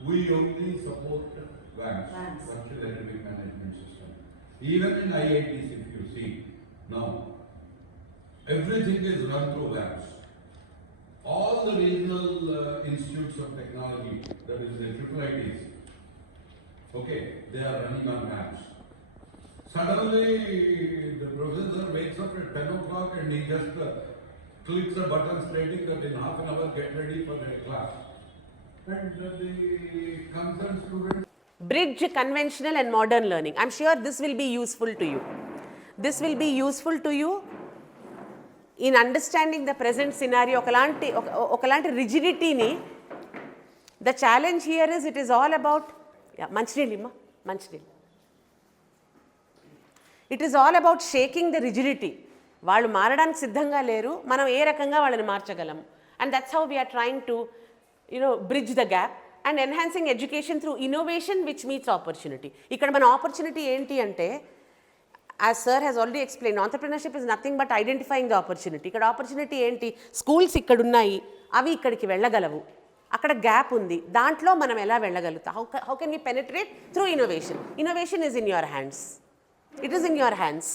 we only support VAMS, Virtual Academic Management System. Even in IITs, if you see, now, everything is run through labs. All the regional institutes of technology, that is the IIITs, okay, they are running on labs. Suddenly, the professor wakes up at 10 o'clock and he just clicks a button stating that in half an hour get ready for the class. And the concerned students Bridge conventional and modern learning. I'm sure this will be useful to you. This will be useful to you in understanding the present scenario. Okalanti rigidity ni. The challenge here is it is all about It is all about shaking the rigidity. వాళ్ళు మారడానికి సిద్ధంగా లేరు, మనం ఏ రకంగా వాళ్ళని మార్చగలం. And that's how we're trying to bridge the gap and enhancing education through innovation which meets opportunity. ఇక్కడ మన ఆపర్చునిటీ ఏంటి అంటే, as sir has already explained, entrepreneurship is nothing but identifying the opportunity. ఇక్కడ ఆపర్చునిటీ ఏంటి, స్కూల్స్ ఇక్కడ ఉన్నాయి, అవి ఇక్కడికి వెళ్ళగలవు, అక్కడ గ్యాప్ ఉంది, దాంట్లో మనం ఎలా వెళ్ళగలుగుతాం. How can we penetrate through innovation. Innovation is in your hands, it is in your hands.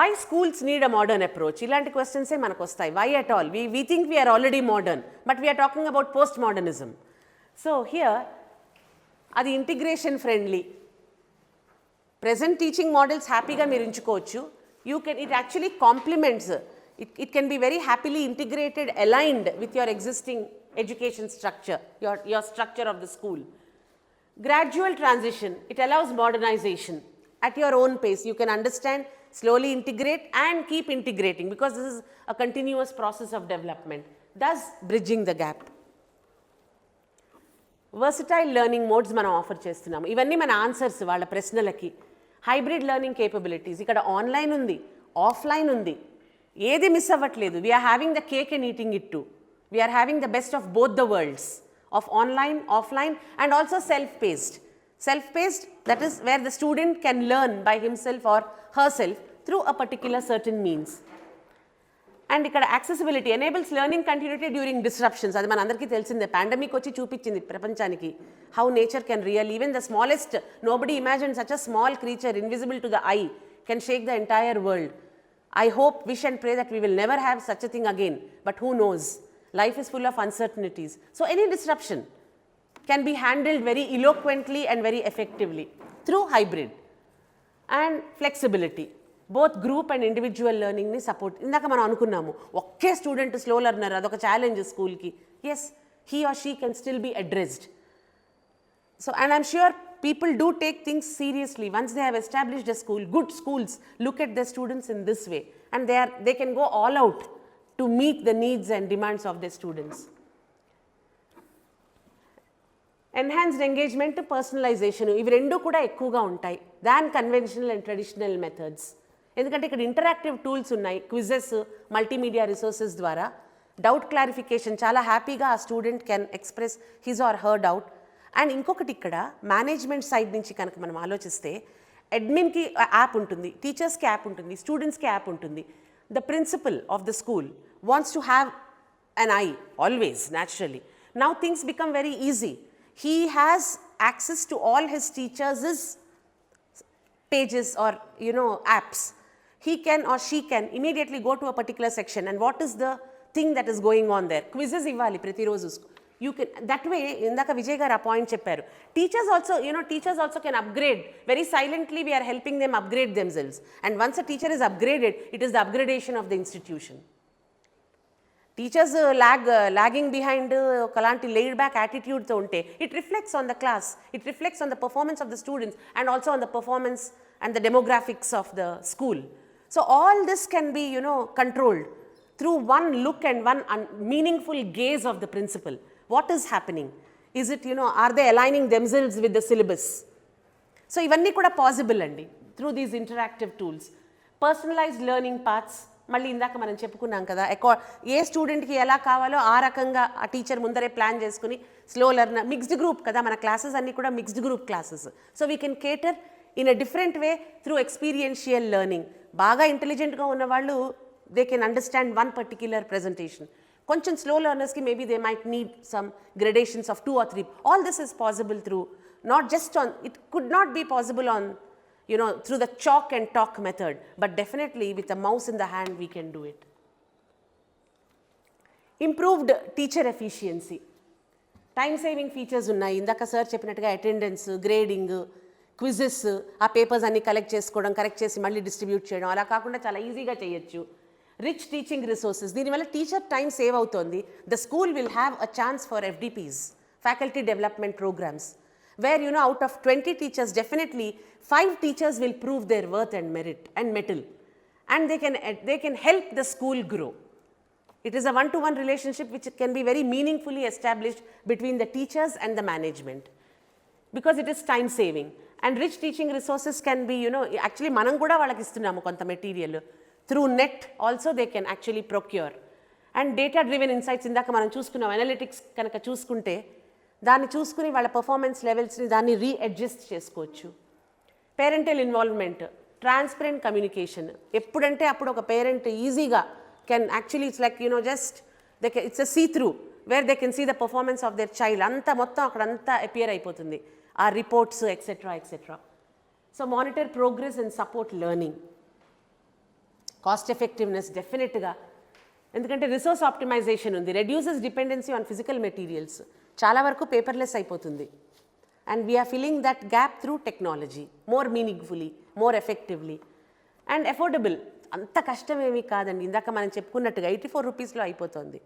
Why schools need a modern approach, ఇలాంటి క్వశ్చన్సే మనకు వస్తాయి. Why at all, we think we're already modern, but we're talking about postmodernism. So here అది integration friendly. Present teaching models హ్యాపీగా మీరు ఉంచుకోవచ్చు. It actually complements, it can be very happily integrated, aligned with your existing education structure, your structure of the school. Gradual transition, it allows modernization at your own pace. You can understand, slowly integrate and keep integrating, because this is a continuous process of development, thus bridging the gap. Versatile learning modes మనం offer చేస్తున్నాము. ఇవన్నీ మన answers వాళ్ళ ప్రశ్నలకి. Hybrid learning capabilities, ఇక్కడ online ఉంది, offline ఉంది, ఏది మిస్ అవ్వట్లేదు. We're having the cake and eating it too. We're having the best of both the worlds, of online, offline, and also self-paced. Self-paced, that is where the student can learn by himself or herself through a particular certain means. And ఇక్కడ accessibility enables learning continuity during disruptions. అది మన అందరికీ తెలిసిందే, pandemic వచ్చి చూపించింది ప్రపంచానికి how nature can real, even the smallest, nobody imagine such a small creature invisible to the eye can shake the entire world. I hope, wish and pray that we will never have such a thing again, but who knows? Life is full of uncertainties. So any disruption can be handled very eloquently and very effectively through hybrid and flexibility. Both group and individual learning ni support. ఇందాక మనం అనుకున్నాము, ఒకే student slow learner, అదొక ఛాలెంజ్ స్కూల్కి. Yes, he or she can still be addressed. So, and I'm sure people do take things seriously once they have established a school. Good schools look at their students in this way, and they can go all out to meet the needs and demands of their students. Enhanced engagement, personalization, ఇవి రెండు కూడా ఎక్కువగా ఉంటాయి దాన్ conventional and traditional methods. ఎందుకంటే ఇక్కడ interactive tools ఉన్నాయి, quizzes, multimedia resources ద్వారా doubt clarification చాలా హ్యాపీగా ఆ student can express his or her doubt. And ఇంకొకటి ఇక్కడ మేనేజ్మెంట్ సైడ్ నుంచి కనుక మనం ఆలోచిస్తే, అడ్మిన్కి యాప్ ఉంటుంది, టీచర్స్కి యాప్ ఉంటుంది, స్టూడెంట్స్కి యాప్ ఉంటుంది. The principal of the school wants to have an eye always, naturally. Now things become very easy. He has access to all his teachers pages or apps. He can or she can immediately go to a particular section, and what is the thing that is going on there. Quizzes ivvali prati roju. You can, that way, indaka Vijay garu a point chepparu. Teachers also can upgrade. Very silently we are helping them upgrade themselves. And once a teacher is upgraded, it is the upgradation of the institution. Teachers lagging behind kalanti laid back attitude tho unte, it reflects on the class, it reflects on the performance of the students, and also on the performance and the demographics of the school. So all this can be controlled through one look and one meaningful gaze of the principal. What is happening? Is it, are they aligning themselves with the syllabus? So ivanni kuda possible andi through these interactive tools. Personalized learning paths, మళ్ళీ ఇందాక మనం చెప్పుకున్నాం కదా, ఏ స్టూడెంట్కి ఎలా కావాలో ఆ రకంగా ఆ టీచర్ ముందరే ప్లాన్ చేసుకుని, స్లో లెర్నర్, మిక్స్డ్ గ్రూప్ కదా మన క్లాసెస్ అన్నీ కూడా mixed group classes. So we can cater in a different way through experiential learning. బాగా ఇంటెలిజెంట్గా ఉన్నవాళ్ళు they can understand one particular presentation. కొంచెం స్లో లెర్నర్స్కి maybe they might need some gradations of 2 or 3. All this is possible through, not just on, it could not be possible on through the chalk and talk method, but definitely with a mouse in the hand we can do it. Improved teacher efficiency. Time saving features ఉన్నాయి. ఇందాక సార్ చెప్పినట్టుగా attendance, grading, quizzes, ఆ పేపర్స్ అన్ని కలెక్ట్ చేసుకోవడం, కరెక్ట్ చేసి మళ్ళీ డిస్ట్రిబ్యూట్ చేయడం, అలా కాకుండా చాలా ఈజీగా చేయొచ్చు. రిచ్ టీచింగ్ రిసోర్సెస్, దీనివల్ల టీచర్ టైం సేవ్ అవుతుంది. The school will have a chance for FDPs, faculty development programs, where out of 20 teachers, definitely 5 teachers will prove their worth and merit and mettle, and they can help the school grow. It is a one-to-one relationship which can be very meaningfully established between the teachers and the management, because it is time saving. And rich teaching resources can be actually మనం కూడా వాళ్ళకి ఇస్తున్నాము కొంత material through net also they can actually procure. And data driven insights ఇందాక మనం చూసుకున్నాం, అనలిటిక్స్ కనుక చూసుకుంటే దాన్ని చూసుకుని వాళ్ళ పర్ఫార్మెన్స్ లెవెల్స్ని దాన్ని రీఅడ్జస్ట్ చేసుకోవచ్చు. పేరెంటల్ ఇన్వాల్వ్మెంట్, ట్రాన్స్పరెంట్ కమ్యూనికేషన్, ఎప్పుడంటే అప్పుడు ఒక పేరెంట్ ఈజీగా can actually it's like just it's a see through where they can see the performance of their child, అంతా మొత్తం అక్కడంతా అపియర్ అయిపోతుంది ఆ reports etcetera etcetera. So monitor progress and support learning. Cost effectiveness డెఫినెట్గా, ఎందుకంటే resource optimization ఉంది, reduces dependency on physical materials, చాలా వరకు పేపర్లెస్ అయిపోతుంది. And we're filling that gap through technology more meaningfully, more effectively. And affordable, అంత కష్టమేమీ కాదండి, ఇందాక మనం చెప్పుకున్నట్టుగా 84 రూపీస్లో అయిపోతుంది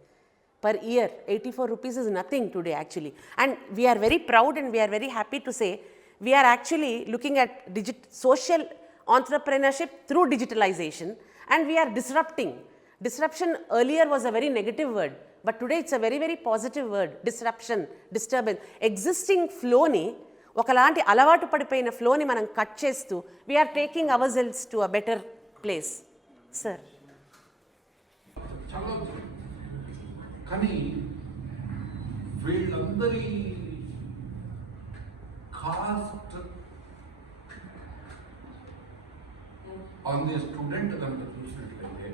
per year. 84 rupees is nothing today actually. And we are very proud and we are very happy to say we are actually looking at social entrepreneurship through digitalization, and we are disrupting. Disruption earlier was a very negative word, but today it's a very, very positive word. Disruption, disturbance. Existing flow ni, ఒకలాంటి అలవాటు పడిపోయిన ఫ్లోని మనం cut చేస్తూ we're taking ourselves to a better place. Sir కానీ వీళ్ళందరి cost on the student కనుక చూసినట్లయితే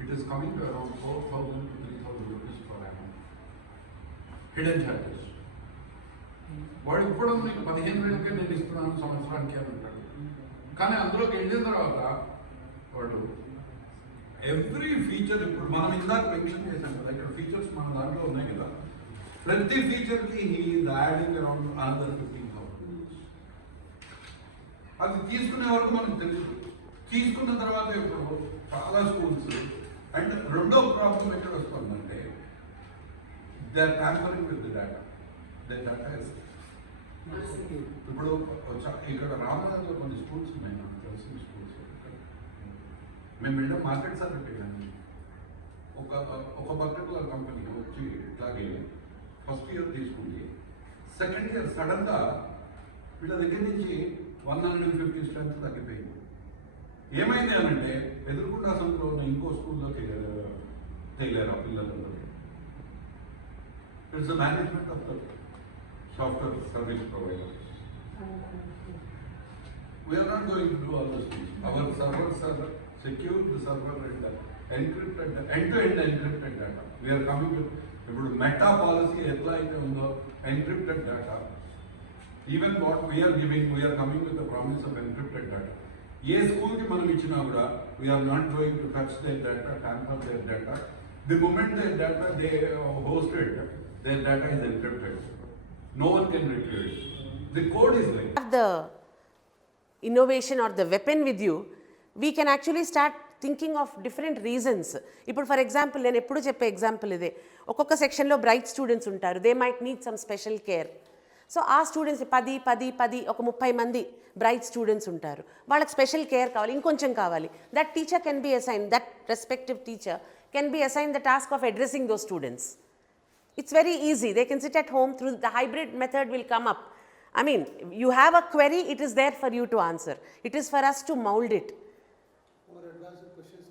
it is coming to around 4,000 to 3,000 rupees per annum. Hidden charges. వాడు ఇప్పుడు మీకు 15,000కే నేను ఇస్తున్నాను సంవత్సరానికి అని అంటాడు, కానీ అందులోకి వెళ్ళిన తర్వాత వాడు ఎవ్రీ ఫీచర్, ఇప్పుడు మనం ఇందాక మెన్షన్ చేశాం కదా, ఇక్కడ ఫీచర్స్ మన దాంట్లో ఉన్నాయి కదా, ప్రతి ఫీచర్కి he is adding around another 15,000. అది తీసుకునే వరకు మనకు తెలుసు, తీసుకున్న తర్వాత ఇప్పుడు చాలా స్కూల్స్. అండ్ రెండో ప్రాబ్లం ఎక్కడ వస్తుందంటే they are transferring with the data. They data ఇప్పుడు ఇక్కడ రామనగర్లో కొన్ని స్కూల్స్ ఉన్నాయి, నాకు తెలిసిన స్కూల్స్. మేము వెళ్ళాం మార్కెట్ సర్వే కానీ ఒక పర్టికులర్ కంపెనీ వచ్చి ఇట్లాగే ఫస్ట్ ఇయర్ తీసుకుంది, సెకండ్ ఇయర్ సడన్గా వీళ్ళ దగ్గర నుంచి 150 స్ట్రెంత్ తగ్గిపోయింది. ఏమైంది అనంటే ఎదురుకుండా సంఖ్యలో ఉన్న ఇంకో స్కూల్లో తేలేరు ఆ పిల్లలందరూ. It's the management of the software service provider. We are not going to do all those things. Our servers are secure, the server and encrypted, end-to-end encrypted data. We are coming to, ఇప్పుడు meta policy ఎట్లా అయితే ఉందో encrypted data, even what we are giving, we are coming with the promise of encrypted data. ఏ స్కూల్కి మనం ఇచ్చినా కూడా we are not going to touch their data, tamper their data. The moment their data they hosted, their data is encrypted. No one can retrieve it. The code is like the innovation or the weapon with you, we can actually start thinking of different reasons. ఇప్పుడు for example నేను ఎప్పుడు చెప్పే ఎగ్జాంపుల్ ఇదే, ఒక్కొక్క సెక్షన్లో bright students ఉంటారు, they might need some special care. So ఆ స్టూడెంట్స్ 10 ఒక 30 మంది బ్రైట్ స్టూడెంట్స్ ఉంటారు, వాళ్ళకి స్పెషల్ కేర్ కావాలి, ఇంకొంచెం కావాలి. That teacher can be assign, that respective teacher can be assign the task of addressing those students. It's very easy. They can sit at home, through the hybrid method will come up. I mean, you have a query, it is there for you to answer. It is for us to mold it. More advanced questions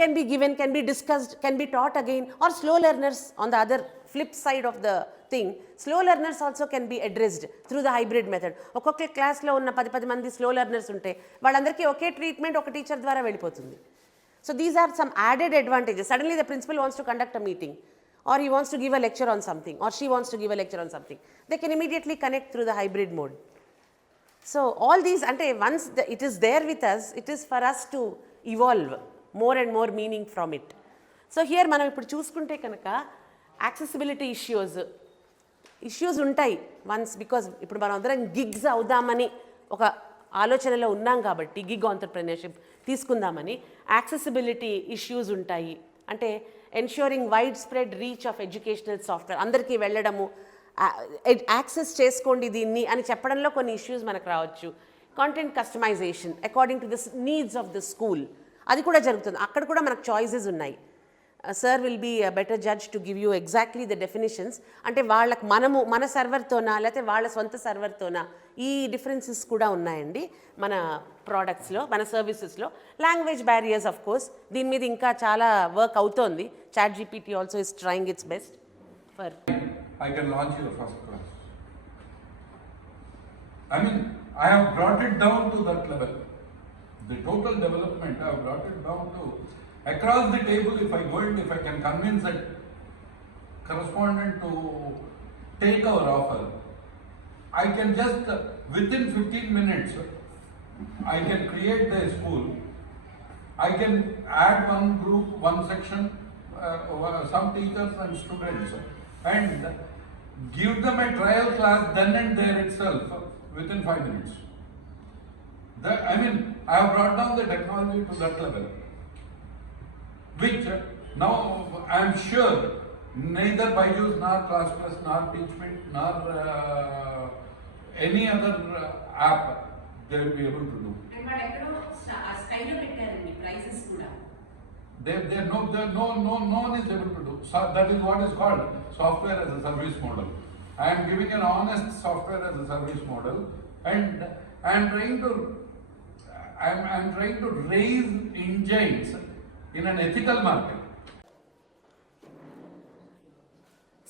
Can be discussed, can be taught again. Or slow learners, on the other flip side of the thing, slow learners also can be addressed through the hybrid method. ఒక్కొక్క క్లాస్లో ఉన్న 10 మంది slow learners ఉంటే వాళ్ళందరికీ ఒకే ట్రీట్మెంట్ ఒక టీచర్ ద్వారా వెళ్ళిపోతుంది. So these are some added advantages. Suddenly the principal wants to conduct a meeting, or he wants to give a lecture on something, or she wants to give a lecture on something. They can immediately connect through the hybrid mode. So all these, once it is there with us, it is for us to evolve more and more meaning from it. So here మనం ఇప్పుడు చూసుకుంటే కనుక accessibility issues ఉంటాయి once, because ఇప్పుడు మనం అందరం గిగ్స్ అవుదామని ఒక ఆలోచనలో ఉన్నాం కాబట్టి గిగ్ ఆంటర్‌ప్రెన్యూర్‌షిప్ తీసుకుందామని యాక్సెసిబిలిటీ ఇష్యూస్ ఉంటాయి. అంటే ensuring wide spread reach of educational software, అందరికీ వెళ్ళడము, యాక్సెస్ చేసుకోండి దీన్ని అని చెప్పడంలో కొన్ని ఇష్యూస్ మనకు రావచ్చు. Content customization according to the needs of the school, అది కూడా జరుగుతుంది. అక్కడ కూడా మనకు చాయిసెస్ ఉన్నాయి. Sir will be a better judge to give you exactly the definitions. అంటే వాళ్ళకి మన సర్వర్తోనా లేకపోతే వాళ్ళ సొంత సర్వర్తోనా ఈ డిఫరెన్సెస్ కూడా ఉన్నాయండి మన ప్రోడక్ట్స్లో, మన సర్వీసెస్లో. లాంగ్వేజ్ బ్యారియర్స్ ఆఫ్ కోర్స్, దీని మీద ఇంకా చాలా వర్క్ అవుతోంది. ChatGPT also is trying it's best for. I can launch your first class. I mean, I have brought it down to that level. The total development, I have brought it down to across the table. If I go and if I can convince a correspondent to take our offer, I can just within 15 minutes, I can create the school. I can add one group, one section, some teachers and students, and give them a trial class then and there itself within 5 minutes. I mean, I have brought down the technology to that level, which now I am sure neither Byju's nor ClassPlus nor Teachment nor any other app they will be able to do. And but ekkado style pettarandi prices kuda. No one is able to do. So that is what is called software as a service model. I am giving an honest software as a service model, and I am trying to raise Indgiants in an ethical market.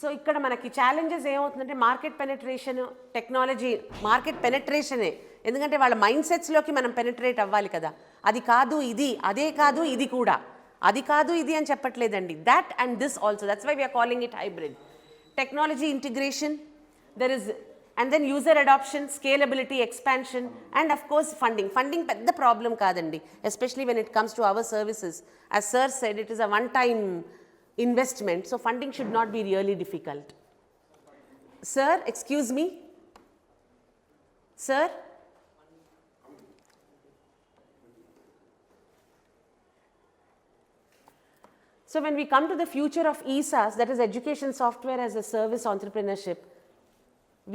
So ఇక్కడ మనకి ఛాలెంజెస్ ఏమవుతుందంటే market penetration, technology market పెనట్రేషనే. ఎందుకంటే వాళ్ళ మైండ్ సెట్స్లోకి మనం పెనట్రేట్ అవ్వాలి కదా. అది కాదు ఇది, అదే కాదు ఇది కూడా, అది కాదు ఇది అని చెప్పట్లేదండి. That and this also, that's why we're calling it hybrid. Technology integration, there is, and then user adoption, scalability, expansion, and of course funding. Funding పెద్ద ప్రాబ్లం కాదండి, especially when it comes to our services. As sir said, it is a one time investment, so funding should not be really difficult. Sir, excuse me. Sir, so when we come to the future of ESAS, that is education software as a service entrepreneurship,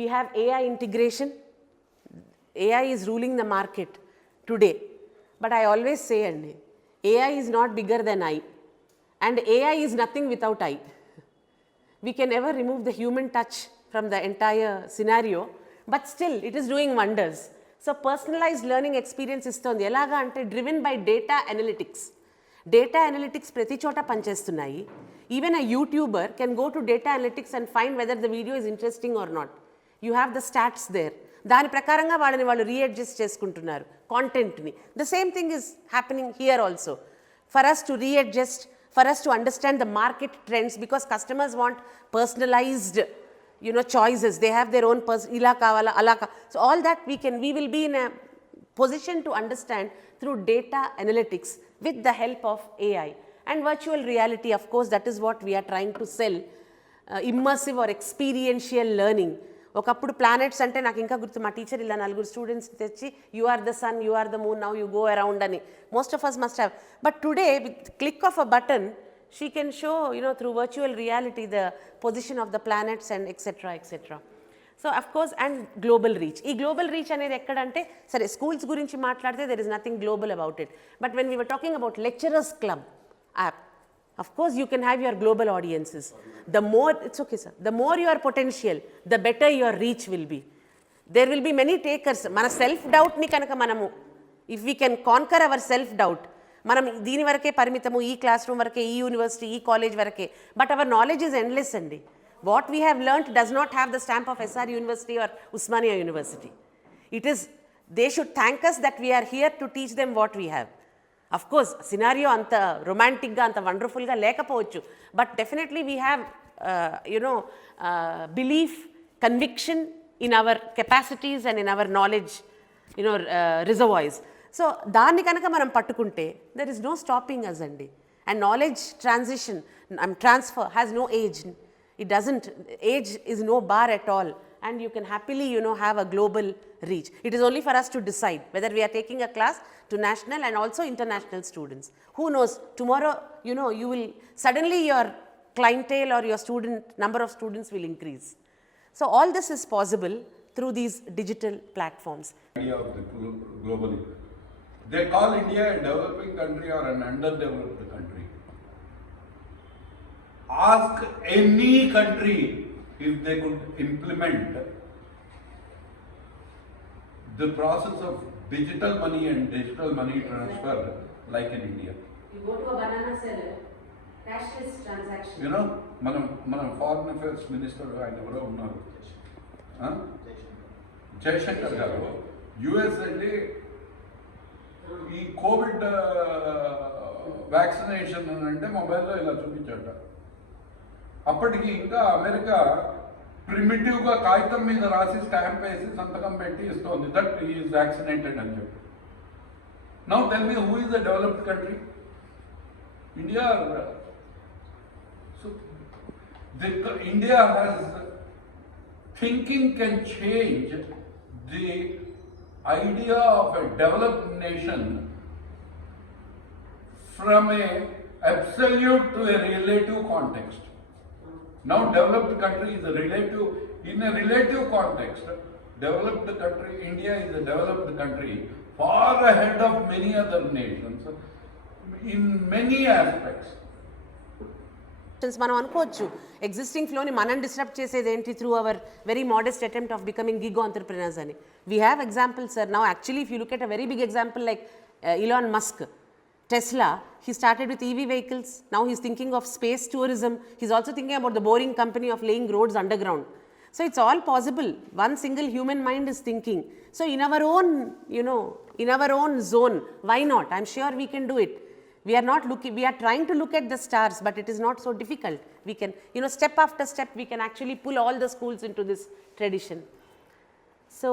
we have AI integration. AI is ruling the market today, but I always say, Andy, AI is not bigger than I. And AI is nothing without I. We can never remove the human touch from the entire scenario, but still it is doing wonders. So personalized learning experience istundi. Elaga ante driven by data analytics. Data analytics prati chota panchestunayi. Even a YouTuber can go to data analytics and find whether the video is interesting or not. You have the stats there. దాని ప్రకారంగా వాళ్ళని వాళ్ళు రీఅడ్జస్ట్ చేసుకుంటున్నారు కాంటెంట్ని. The same thing is happening here also. For us to readjust, for us to understand the market trends, because customers want personalized, choices. They have their own ila kavala, ala ka. So all that we will be in a position to understand through data analytics with the help of AI. And virtual reality, of course, that is what we are trying to sell. Immersive or experiential learning. ఒకప్పుడు ప్లానెట్స్ అంటే నాకు ఇంకా గుర్తు, మా టీచర్ ఇలా 4 students తెచ్చి you are the sun, you are the moon, now you go around అని. Most of us must have. But today with click of a button she can show through virtual reality the position of the planets and etcetera etcetera. So of course, and global reach. ఈ global reach అనేది ఎక్కడంటే, సరే schools గురించి మాట్లాడితే there is nothing global about it. But when we were talking about lecturers club app, of course you can have your global audiences. The more, it's okay sir, the more your potential, the better your reach will be. There will be many takers. Mana self doubt ni kanaka manamu, if we can conquer our self doubt, manam deeni varake parimitamu, ee classroom varake, ee university, ee college varake, but our knowledge is endless andi. What we have learnt does not have the stamp of SR University or Usmania University. It is, they should thank us that we are here to teach them what we have. Of course, scenario anta romantic ga, anta wonderful ga lekapochu, but definitely we have belief, conviction in our capacities and in our knowledge, reservoirs. So danni kanaka manam pattukunte, there is no stopping us andi. And knowledge transition, transfer has no age. It doesn't, age is no bar at all, and you can happily have a global reach. It is only for us to decide whether we are taking a class to national and also international students. Who knows, tomorrow you will suddenly, your clientele or your number of students will increase. So all this is possible through these digital platforms. Idea of the globally, they call India a developing country or an underdeveloped country. Ask any country if they could implement the process of digital money and digital money transfer like in India. You go to a banana seller, cashless transaction. You know, మనం foreign affairs minister ఆయన ఎవరో ఉన్నారు, జయశంకర్ గారు యుఎస్ వెళ్ళి ఈ Covid vaccination అంటే మొబైల్లో ఇలా చూపించాట. అప్పటికి ఇంకా అమెరికా ప్రిమిటివ్గా కాగితం మీద రాసి స్టాంప్ వేసి సంతకం పెట్టి ఇస్తోంది దట్ ఈజ్ వ్యాక్సినేటెడ్ అని చెప్పి. Now tell me who is the developed country? India. So India has thinking can change the idea of a developed nation from a absolute to a relative context. Now developed country is a relative, in a relative context, developed country, India is a developed country far ahead of many other nations in many aspects. మనం అనుకోవచ్చు ఎగ్జిస్టింగ్ ఫ్లోని మనం disturb చేసేది ఏంటి through our very modest attempt of becoming gig entrepreneurs అని. We have examples sir. Now actually if you look at a very big example like Elon Musk, Tesla, he started with EV vehicles. Now he's thinking of space tourism. He's also thinking about the boring company of laying roads underground. So it's all possible. One single human mind is thinking. So in our own, in our own zone, why not? I'm sure we can do it. We are not looking, we are trying to look at the stars, but it is not so difficult. We can, step after step, we can actually pull all the schools into this tradition. So,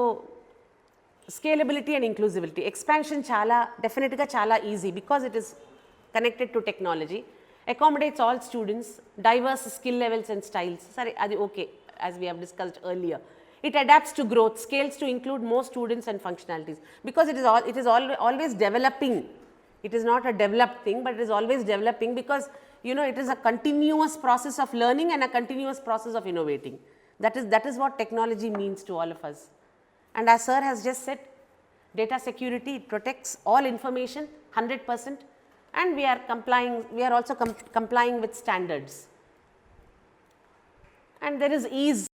scalability and inclusivity. Expansion definitely chala easy because it is connected to technology. Accommodates all students, diverse skill levels and styles. Sorry, adi okay, as we have discussed earlier. It adapts to growth, scales to include more students and functionalities because it is always developing. It is not a developed thing, but it is always developing because, it is a continuous process of learning and a continuous process of innovating. That is what technology means to all of us. And as sir has just said, data security, it protects all information 100%, and we are also complying with standards. And there is ease